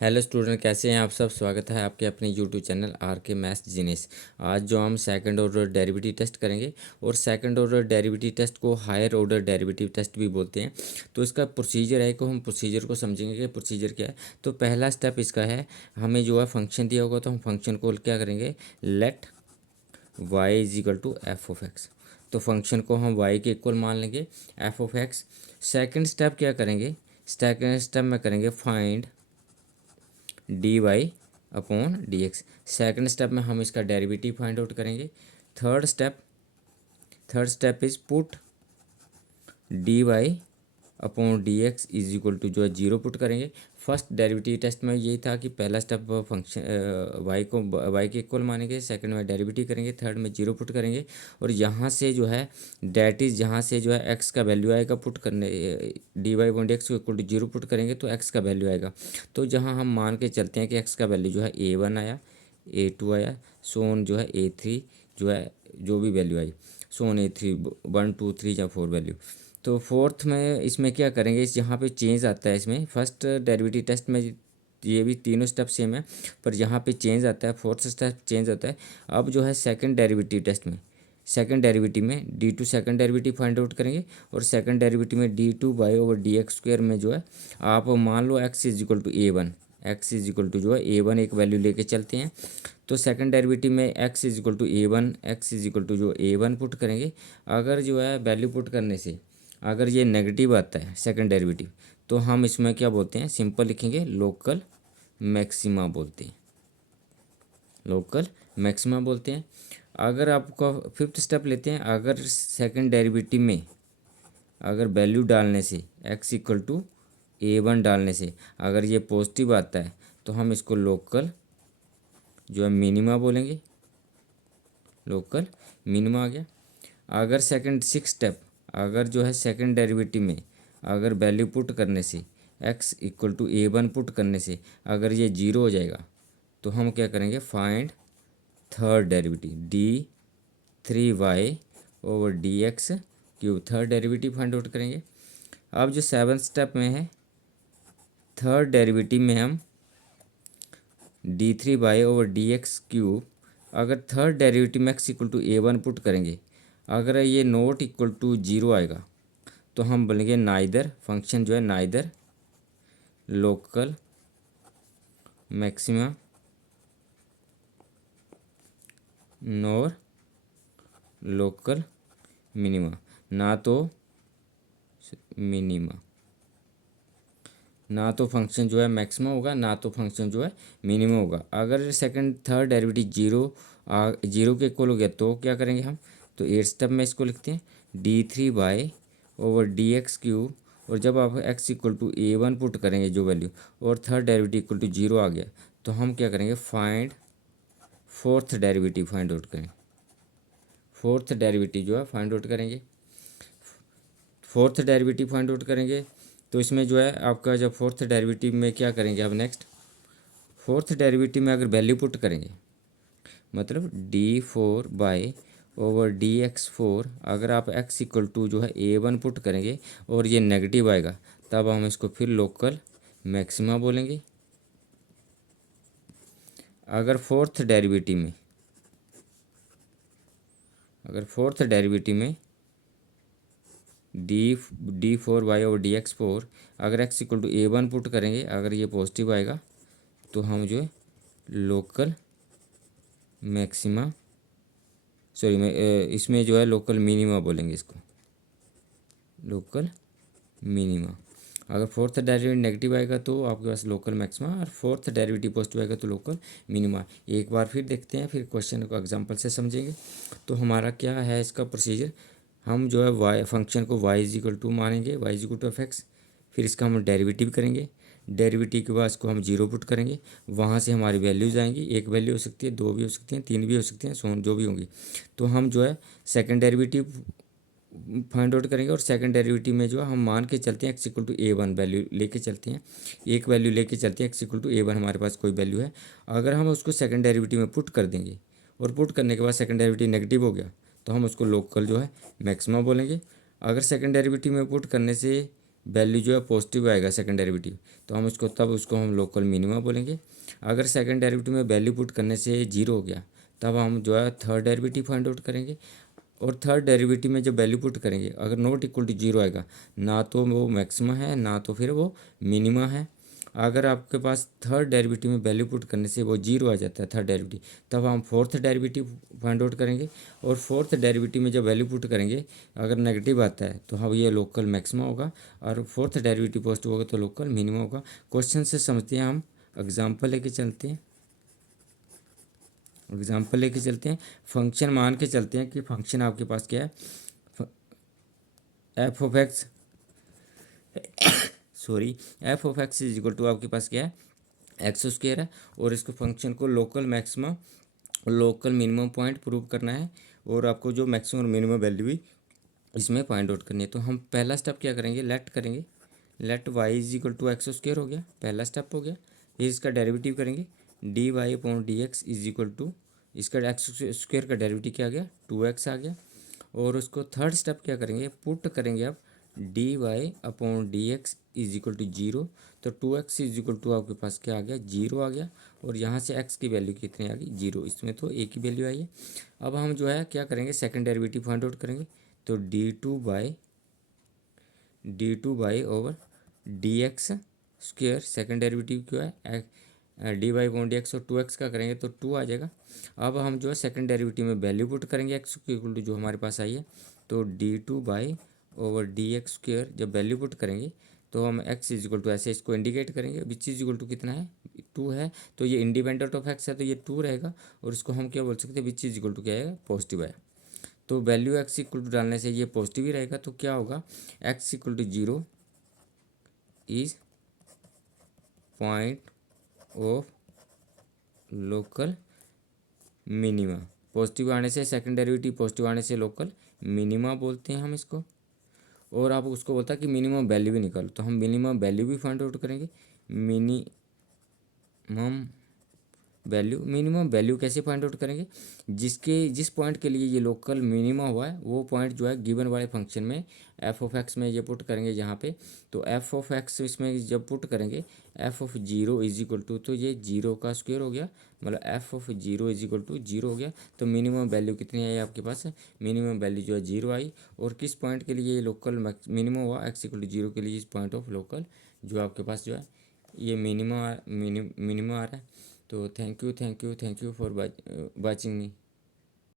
Hello student, कैसे हैं आप सब। स्वागत है आपके अपने यूट्यूब चैनल आर के मैथ्स जीनियस। आज जो हम सेकंड ऑर्डर डेरिवेटिव टेस्ट करेंगे, और सेकंड ऑर्डर डेरिवेटिव टेस्ट को हायर ऑर्डर डेरिवेटिव टेस्ट भी बोलते हैं। तो इसका प्रोसीजर है, को हम प्रोसीजर को समझेंगे कि प्रोसीजर क्या है। तो पहला स्टेप इसका है, हमें जो है फंक्शन दिया होगा तो हम फंक्शन को क्या करेंगे, let y is equal to f of x. तो फंक्शन को हम वाई के इक्वल मान लेंगे, f of x. Second step क्या करेंगे, सेकेंड स्टेप में करेंगे find d Y upon D x. Second step में हम इसका डेरिवेटिव फाइंड आउट करेंगे। Third step is put d Y upon D x is equal to जो है जीरो पुट करेंगे। फर्स्ट डेरिवेटिव टेस्ट में यही था कि पहला स्टेप फंक्शन वाई को वाई के इक्वल मानेंगे, सेकंड में डेरिवेटिव करेंगे, थर्ड में जीरो पुट करेंगे। और यहाँ से जो है डेट इज़, जहाँ से जो है एक्स का वैल्यू आएगा पुट करने, d Y upon D x को इक्वल टू जीरो पुट करेंगे तो एक्स का वैल्यू आएगा। तो जहाँ हम मान के चलते हैं कि एक्स का वैल्यू जो है A1 आया, A2 आया, सोन जो है A3 जो है, जो भी वैल्यू आई, सोन A3 1 2 3 या 4 वैल्यू। तो फोर्थ में इसमें क्या करेंगे, इस यहाँ पे चेंज आता है। इसमें फर्स्ट डेरिवेटिव टेस्ट में ये भी तीनों स्टेप सेम है, पर यहाँ पे चेंज आता है, फोर्थ स्टेप चेंज आता है। अब जो है सेकंड डेरिवेटिव टेस्ट में, सेकंड डेरिवेटिव में D2 second derivative find out करेंगे, और सेकंड डेरिवेटिव में D2 by over d x square में जो है, आप मान लो x is equal to A1, x is equal to जो है A1 एक वैल्यू लेके चलते हैं। तो सेकंड डेरिवेटिव में x is equal to A1, x is equal to जो A1 पुट करेंगे। अगर जो है वैल्यू पुट करने से अगर ये नेगेटिव आता है सेकंड डेरिवेटिव, तो हम इसमें क्या बोलते हैं, सिंपल लिखेंगे लोकल मैक्सिमा बोलते हैं, लोकल मैक्सिमा बोलते हैं। अगर आपका फिफ्थ स्टेप लेते हैं, अगर सेकंड डेरिवेटिव में अगर वैल्यू डालने से x इक्वल टू A1 डालने से अगर ये पॉजिटिव आता है, तो हम इसको लोकल जो है मिनिमा बोलेंगे, लोकल मिनिमा आ गया। अगर सेकंड सिक्स स्टेप, अगर जो है सेकंड डेरिवेटिव में अगर वैल्यू पुट करने से x equal to A1 put करने से अगर ये जीरो हो जाएगा, तो हम क्या करेंगे, find third derivative D3y over d x cube, third derivative find out करेंगे। अब जो सेवन्थ स्टेप में है, थर्ड डेरिवेटिव में हम D3y over d x cube, अगर थर्ड डेरिवेटिव में x equal to A1 put करेंगे, अगर ये नॉट इक्वल टू जीरो आएगा, तो हम बोलेंगे नाइदर, फंक्शन जो है neither local maxima nor local minima, ना तो मिनिमा, ना तो फंक्शन जो है मैक्सिमम होगा, ना तो फंक्शन जो है मिनिमम होगा। अगर सेकंड थर्ड डेरिवेटिव जीरो के इक्वल हो गया तो क्या करेंगे हम, तो एट स्टेप में इसको लिखते हैं D3 over d x cube. और जब आप x equal to A1 put करेंगे जो वैल्यू, और third derivative equal to zero आ गया, तो हम क्या करेंगे, find fourth derivative find out करें, फोर्थ डेरिवेटिव जो है फाइंड आउट करेंगे। फोर्थ डेरिवेटिव फाइंड आउट करेंगे तो इसमें जो है आपका, जब फोर्थ डेरिवेटिव में क्या करेंगे, अब नेक्स्ट फोर्थ डेरिवेटिव में अगर वैल्यू पुट करेंगे, मतलब D4 over d x four, अगर आप x इक्वल टू जो है A1 पुट करेंगे और ये नेगेटिव आएगा, तब हम इसको फिर लोकल मैक्सिमा बोलेंगे। अगर फोर्थ डेरिवेटिव में D4 over d x four, अगर x equal to A1 put करेंगे, अगर ये पॉजिटिव आएगा, तो हम जो है लोकल मैक्सिमा, सॉरी मैं इसमें जो है लोकल मिनिमा बोलेंगे, इसको लोकल मिनिमा। अगर फोर्थ डेरिवेटिव नेगेटिव आएगा तो आपके पास लोकल मैक्सिमा, और फोर्थ डेरिवेटिव पॉजिटिव आएगा तो लोकल मिनिमा। एक बार फिर देखते हैं, फिर क्वेश्चन को एग्जांपल से समझेंगे। तो हमारा क्या है इसका प्रोसीजर, हम जो है वाई फंक्शन को y इज इक्वल टू मानेंगे, y is equal to f x, फिर इसका हम डेरिवेटिव करेंगे। डेरिवेटिव के बाद इसको हम जीरो पुट करेंगे, वहाँ से हमारी वैल्यूज आएंगी, एक वैल्यू हो सकती है, दो भी हो सकती हैं, तीन भी हो सकती हैं, सोन जो भी होंगी। तो हम जो है सेकंड डेरिवेटिव फाइंड आउट करेंगे, और सेकंड डेरिवेटिव में जो हम मान के चलते हैं x equal to A1 value लेके चलते हैं, एक वैल्यू लेके चलते हैं x इक्वल टू A1, हमारे पास कोई वैल्यू है। अगर हम उसको सेकंड डेरिवेटिव में पुट कर देंगे, और पुट करने के बाद सेकंड डेरिवेटिव नेगेटिव हो गया, तो हम उसको लोकल जो है मैक्सिमा बोलेंगे। अगर सेकंड डेरिवेटिव में पुट करने से वैल्यू जो है पॉजिटिव आएगा सेकंड डेरिवेटिव, तो हम उसको तब उसको हम लोकल मिनिमा बोलेंगे। अगर सेकंड डेरिवेटिव में वैल्यू पुट करने से जीरो हो गया तब हम जो है थर्ड डेरिवेटिव फाइंड आउट करेंगे। और थर्ड डेरिवेटिव में जब वैल्यू पुट करेंगे अगर नॉट इक्वल टू जीरो आएगा, ना तो वो मैक्सिमा है ना तो फिर वो मिनिमा है। अगर आपके पास थर्ड डेरिवेटिव में वैल्यू पुट करने से वो जीरो आ जाता है थर्ड डेरिवेटिव, तब हम फोर्थ डेरिवेटिव फाइंड आउट करेंगे। और फोर्थ डेरिवेटिव में जब वैल्यू पुट करेंगे अगर नेगेटिव आता है तो हम ये लोकल मैक्सिमा होगा, और फोर्थ डेरिवेटिव पॉजिटिव होगा तो लोकल मिनिमा होगा। क्वेश्चन से समझते हैं, हम एग्जाम्पल लेके चलते हैं। एग्जाम्पल लेके चलते हैं, फंक्शन मान के चलते हैं कि फंक्शन आपके पास क्या है, f of x sorry f of x is equal to आपके पास क्या है, एक्स स्क्वायर है। और इसको फंक्शन को local maximum local minimum point prove करना है, और आपको जो मैक्सिमम और मिनिमम वैल्यू भी इसमें फाइंड आउट करनी है। तो हम पहला स्टेप क्या करेंगे, लेट करेंगे, let y is equal to x square हो गया, पहला स्टेप हो गया। फिर इसका डेरिवेटिव करेंगे, d Y upon D x is equal to, इसका एक्स स्क्वायर का डेरिवेटिव क्या आ गया, टू एक्स आ गया। और उसको थर्ड स्टेप क्या करेंगे, पुट करेंगे आप D Y upon D x is equal to zero. तो two X is equal to आपके पास क्या आ गया, जीरो आ गया। और यहाँ से एक्स की वैल्यू कितनी आ गई, जीरो, इसमें तो एक ही वैल्यू आई है। अब हम जो है क्या करेंगे, सेकंड डेरिवेटिव फाइंड आउट करेंगे। तो d two by over d x square, second derivative क्या है, d Y upon D x, और टू एक्स का करेंगे तो टू आ जाएगा। अब हम जो है सेकंड डेरिवेटिव में वैल्यू पुट करेंगे एक्स की इक्वल टू जो हमारे पास आई है। तो d two by over d x square जब वैल्यू पुट करेंगे तो हम एक्स इज इक्वल टू ऐसे इसको इंडिकेट करेंगे, विच इज इक्वल टू कितना है, टू है। तो ये इंडिपेंडेंट ऑफ एक्स है तो ये टू रहेगा। और इसको हम क्या बोल सकते हैं, विच इज इक्वल टू क्या है, पॉजिटिव है। तो वैल्यू एक्स इक्वल टू डालने से ये पॉजिटिव ही रहेगा। तो क्या होगा, x equal to zero is point of local minima. Positive आने से सेकंड डेरिवेटिव पॉजिटिव आने से लोकल मिनिमा बोलते हैं हम इसको। और आप उसको बोलता है कि मिनिमम वैल्यू भी निकालो, तो हम मिनिमम वैल्यू भी फाइंड आउट करेंगे। मिनिमम वैल्यू कैसे फाइंड आउट करेंगे, जिस पॉइंट के लिए ये लोकल मिनिमा हुआ है वो पॉइंट जो है गिवन वाले फंक्शन में एफ ऑफ एक्स में ये पुट करेंगे यहाँ पे। तो एफ ऑफ एक्स इसमें जब पुट करेंगे f of zero is equal to, तो ये जीरो का स्क्वायर हो गया, मतलब f of zero is equal to zero हो गया। तो मिनिमम वैल्यू कितनी आई आपके पास, मिनिमम वैल्यू जो है जीरो आई। और किस पॉइंट के लिए ये लोकल मिनिमम हुआ, एक्स इक्वल टू जीरो के लिए इस पॉइंट ऑफ लोकल जो आपके पास जो है ये मिनिमम आ रहा है। तो thank you for watching me.